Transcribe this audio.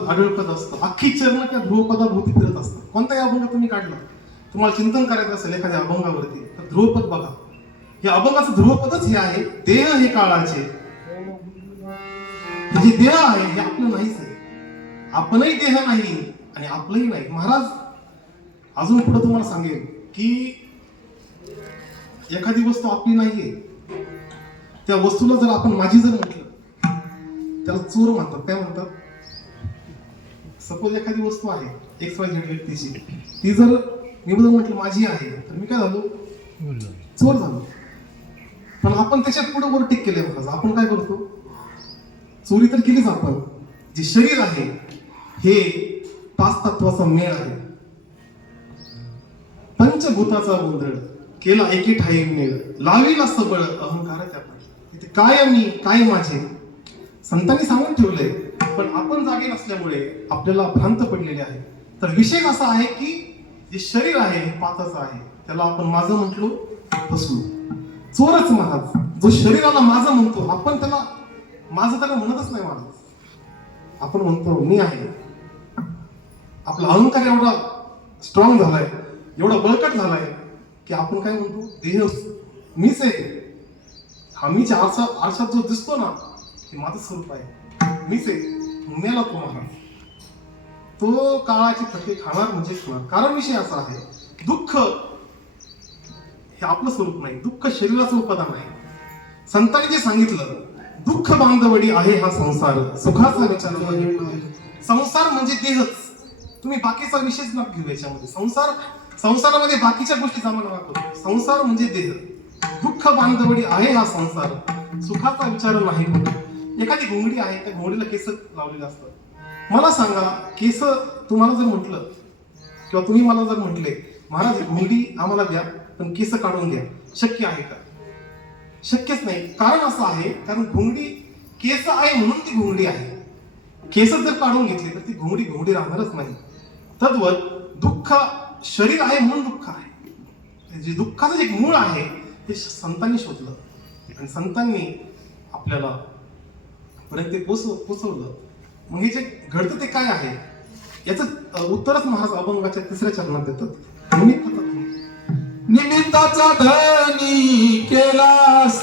आढळपद असतं, अख्खी चरण त्या ध्रुवपदाभोवती फिरत असतात. कोणताही अभंग तुम्ही काढला, तुम्हाला चिंतन करायचं असेल एखाद्या अभंगावरती, तर ध्रुवपद बघा. हे अभंगाचं ध्रुवपदच हे आहे, देह हे काळाचे. हे जे देह आहे हे आपलं नाहीच आहे. आपणही देह नाही आणि आपलंही नाही. महाराज अजून पुढे तुम्हाला सांगेल की एखादी वस्तू आपली नाहीये, त्या वस्तूला जर आपण माझी जर म्हटलं, त्याला चोर म्हणतात. काय म्हणतात? सपोज एखादी वस्तू आहे XYZ व्यक्तीची, ती जर मी जर म्हटलं माझी आहे, तर मी काय झालो? चोर झालो. पण आपण त्याच्या पुढे वर टिक केले. आपण काय करतो? चोरी तर केलीच आपण. जे शरीर आहे हे पाच तत्वाचा मेळ आहे. पंचभूताचा गोंधळ केला एके ठाई मेळ, लावीला सबळ अहंकाराच्या पाठी. इथे काय मी काय माझे संतांनी सांगून ठेवलंय, पण आपण जागे नसल्यामुळे आपल्याला भ्रांत पडलेले आहे. तर विषय असा आहे की जे शरीर आहे हे पाचाचं आहे, त्याला आपण माझं म्हटलो, फसलो. चोरच महाराज. जो शरीराला माझं म्हणतो, आपण त्याला माझं त्याला म्हणतच नाही. महाराज आपण म्हणतो मी आहे. आपला अहंकार एवढा स्ट्रॉंग झालाय, एवढा बळकट झालाय की आपण काय म्हणतो? देह मीच आहे. हा मीच आरशात जो दिसतो ना, हे माझं स्वरूप आहे, मीच आहे. मेला तो महाराज, तो काळाचे फटके खाणार म्हणजे खाणार. कारण विषय असा आहे, दुःख हे आपलं स्वरूप नाही, दुःख शरीराचं उपादान आहे. संतांनी जे सांगितलं, दुःख बांधवडी आहे हा संसार, सुखाचा विचार नाही. संसार म्हणजे देहच. तुम्ही बाकीचा विषयच ना घेऊ याच्यामध्ये. संसारामध्ये बाकीच्या गोष्टी जमा नका करू. संसार म्हणजे देह. दुःख बांधवडी आहे हा संसार, सुखाचा विचार नाही. एखादी घोंगडी आहे, त्या घोंगडीला केस लावलेले असतात. मला सांगा, केस तुम्हाला जर म्हटलं किंवा तुम्ही मला जर म्हटले, महाराज घोंगडी आम्हाला द्या पण केस काढून द्या, शक्य आहे का? शक्यच नाही. कारण असं आहे, कारण घोंगडी केस आहे म्हणून ती घोंगडी आहे. केस जर काढून घेतली तर ती घोंगडी राहणारच नाही. तद्वत दुःख शरीर आहे म्हणून दुःख आहे. जे दुःखाचं जे मूळ आहे ते संतांनी शोधलं आणि संतांनी आपल्याला पर्यंत ते पोचवलं. मग हे जे घडतं ते काय आहे याचं उत्तरच महाराज अभंगाच्या 3ऱ्या चरणात देतात. निमित्ताचा धनी केलास